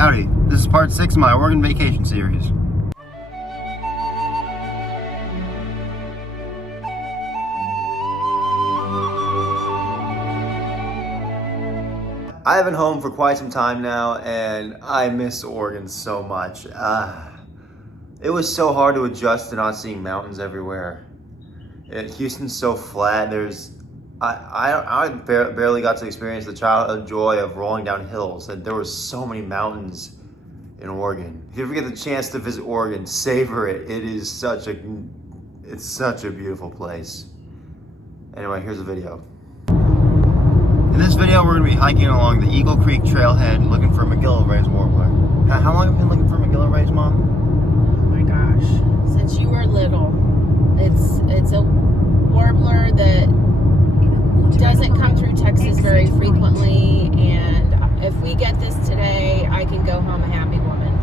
Howdy, this is part 6 of my Oregon vacation series. I've been home for quite some time now and I miss Oregon so much. It was so hard to adjust to not seeing mountains everywhere. Houston's so flat. I barely got to experience the childhood joy of rolling down hills, and there were so many mountains in Oregon. If you ever get the chance to visit Oregon, savor it. It's such a beautiful place. Anyway, here's a video. In this video, we're going to be hiking along the Eagle Creek trailhead looking for McGillivray's warbler. How long have you been looking for McGillivray's, Mom? Oh my gosh, since you were little. It's a warbler that doesn't come through Texas very frequently, and if we get this today, I can go home a happy woman.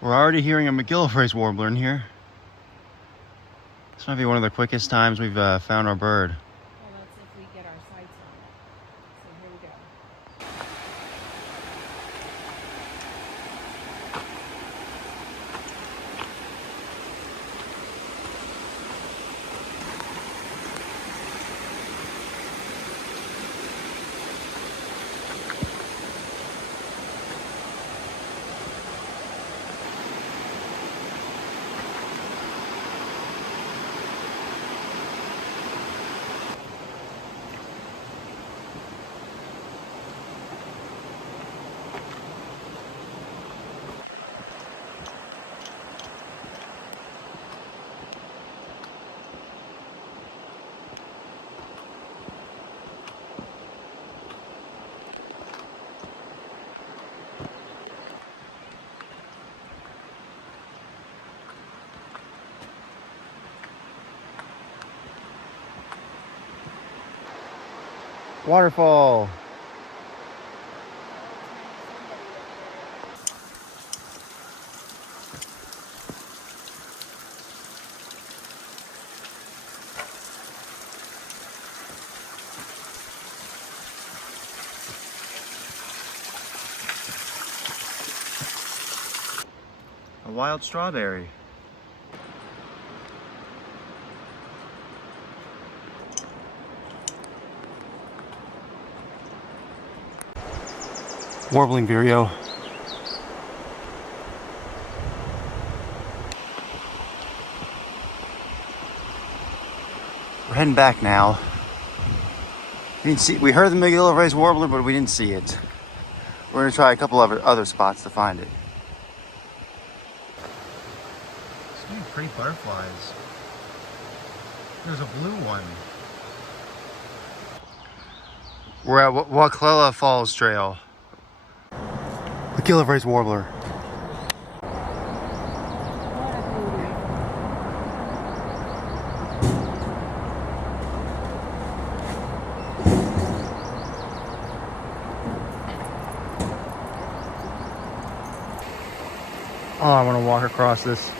We're already hearing a McGillivray's warbler in here. This might be one of the quickest times we've found our bird. Well, that's if we get our sights on it. So here we go. Waterfall. A wild strawberry. Warbling vireo. We're heading back now. We heard the McGillivray's warbler, but we didn't see it. We're gonna try a couple of other spots to find it. So many pretty butterflies. There's a blue one. We're at Waterfalls Trail. McGillivray's warbler. Oh, I want to walk across this.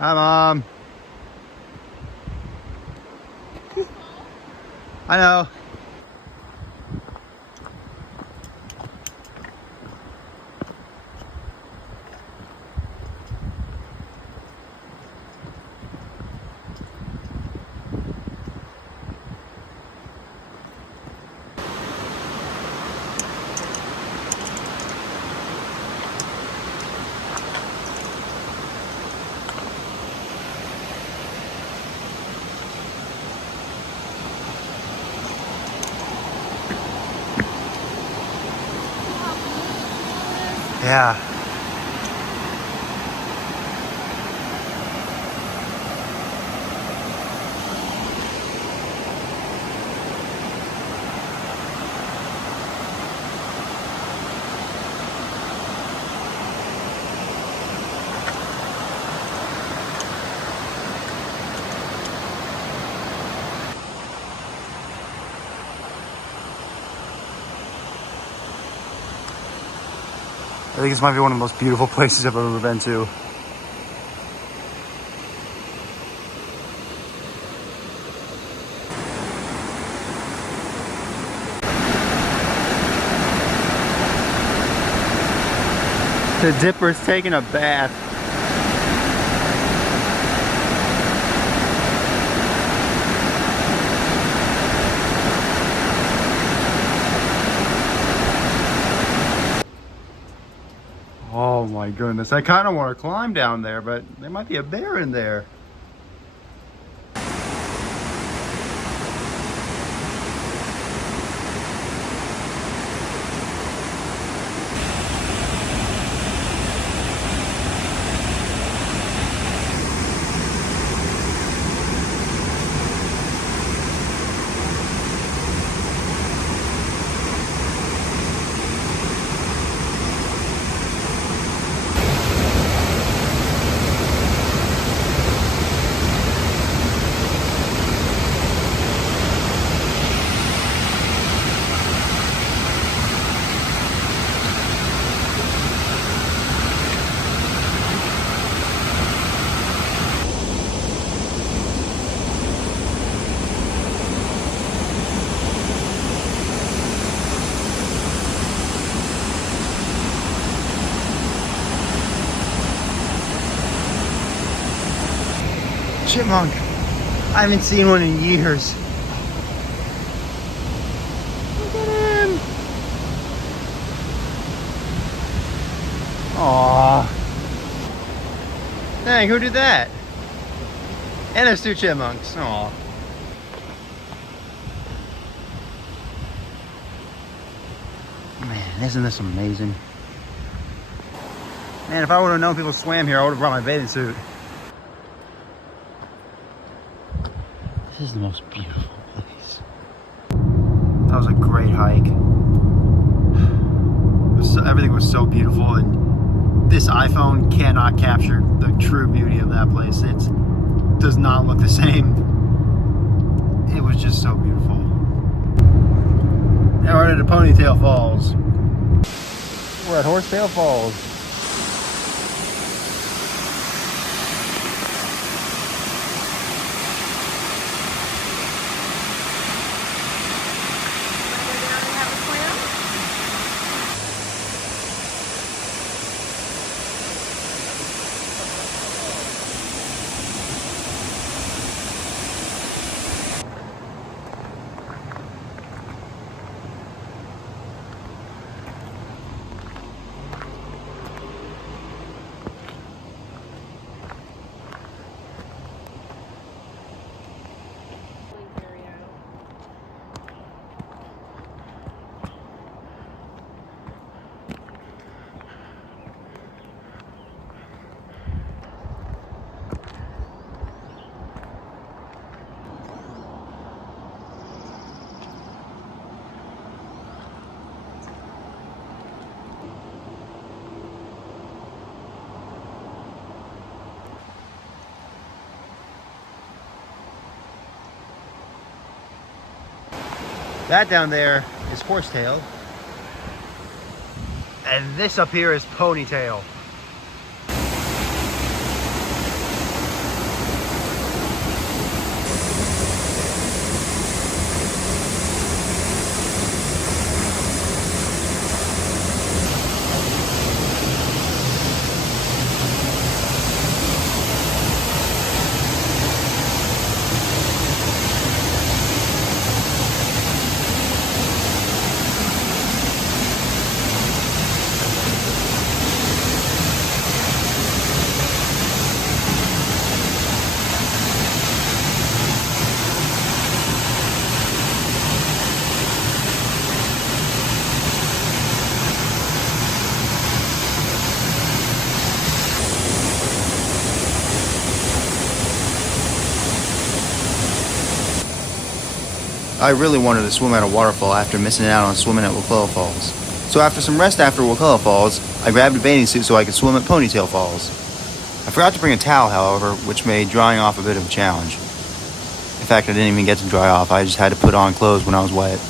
Hi, Mom. I know. Yeah. I think this might be one of the most beautiful places I've ever been to. The Dipper's taking a bath. Oh my goodness, I kind of want to climb down there, but there might be a bear in there. Chipmunk. I haven't seen one in years. Look at him. Aww. Dang, who did that? And there's two chipmunks. Aw. Man, isn't this amazing? Man, if I would have known people swam here, I would have brought my bathing suit. This is the most beautiful place. That was a great hike. Everything was so beautiful, and this iPhone cannot capture the true beauty of that place. It does not look the same. It was just so beautiful. Now we're at the Ponytail Falls. We're at Horsetail Falls. That down there is Horsetail. And this up here is Ponytail. I really wanted to swim at a waterfall after missing out on swimming at Falls. So after some rest after Falls, I grabbed a bathing suit so I could swim at Ponytail Falls. I forgot to bring a towel, however, which made drying off a bit of a challenge. In fact, I didn't even get to dry off. I just had to put on clothes when I was wet.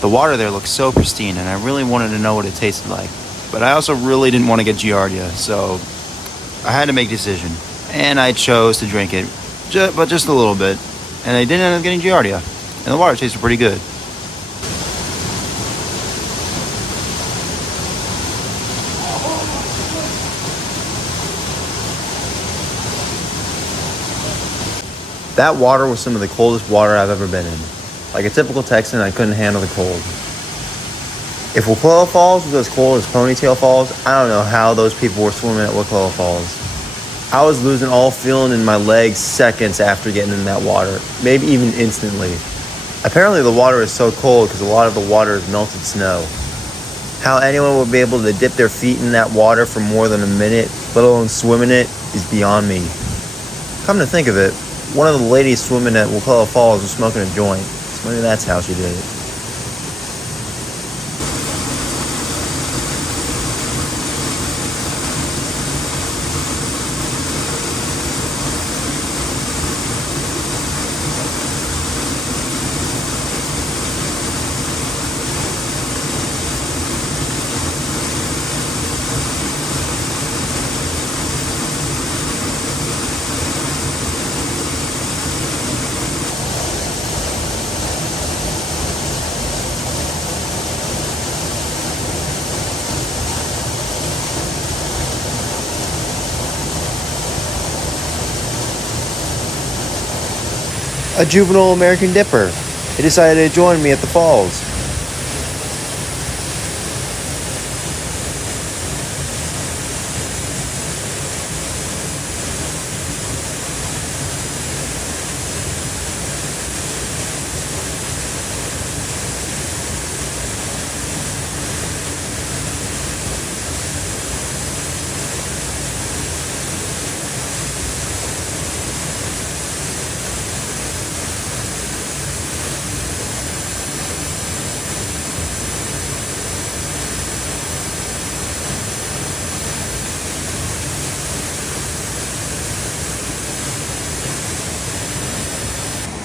The water there looked so pristine, and I really wanted to know what it tasted like. But I also really didn't want to get Giardia, so I had to make a decision. And I chose to drink it, but just a little bit. And I didn't end up getting Giardia. And the water tasted pretty good. That water was some of the coldest water I've ever been in. Like a typical Texan, I couldn't handle the cold. If Waterfalls Falls was as cold as Ponytail Falls, I don't know how those people were swimming at Waterfalls Falls. I was losing all feeling in my legs seconds after getting in that water, maybe even instantly. Apparently the water is so cold because a lot of the water is melted snow. How anyone would be able to dip their feet in that water for more than a minute, let alone swim in it, is beyond me. Come to think of it, one of the ladies swimming at Waterfalls Falls was smoking a joint. So maybe that's how she did it. A juvenile American Dipper. He decided to join me at the falls.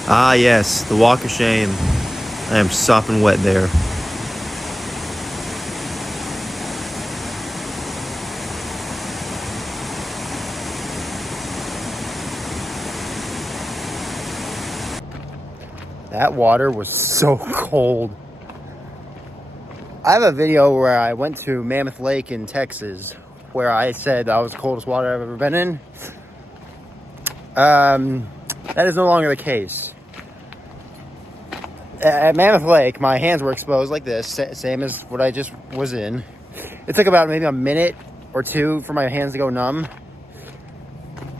Ah yes, the walk of shame. I am sopping wet there. That water was so cold. I have a video where I went to Mammoth Lake in Texas where I said that was the coldest water I've ever been in. That is no longer the case. At Mammoth Lake, my hands were exposed like this, same as what I just was in. It took about maybe a minute or two for my hands to go numb.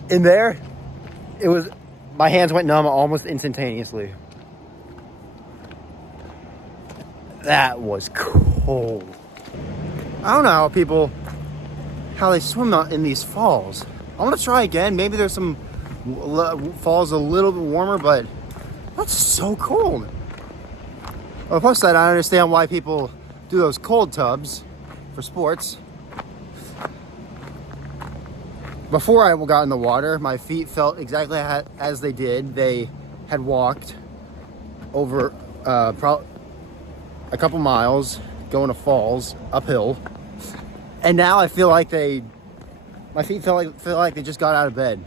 In there, my hands went numb almost instantaneously. That was cold. I don't know how they swim out in these falls. I want to try again. Maybe there's some falls a little bit warmer, but that's so cold. Well, plus that, I understand why people do those cold tubs for sports. Before I got in the water, my feet felt exactly as they did. They had walked over a couple miles going to falls uphill, and now I feel like my feet feel like they just got out of bed.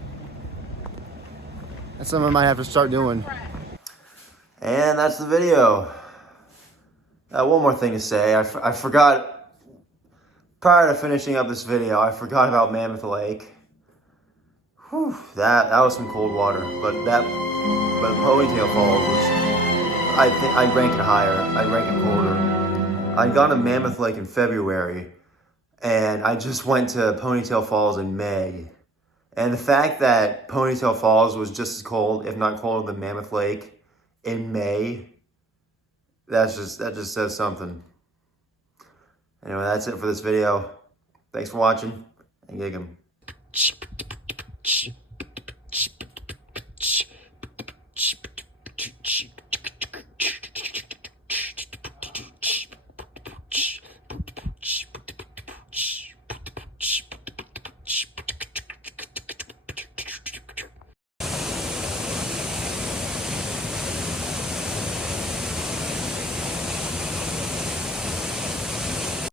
That's something I might have to start doing. And that's the video. One more thing to say. I forgot, prior to finishing up this video, I forgot about Mammoth Lake. Whew, that was some cold water. But Ponytail Falls was, I'd rank it higher. I'd rank it colder. I'd gone to Mammoth Lake in February, and I just went to Ponytail Falls in May. And the fact that Ponytail Falls was just as cold, if not colder than Mammoth Lake in May, that just says something. Anyway, that's it for this video. Thanks for watching, and gig 'em.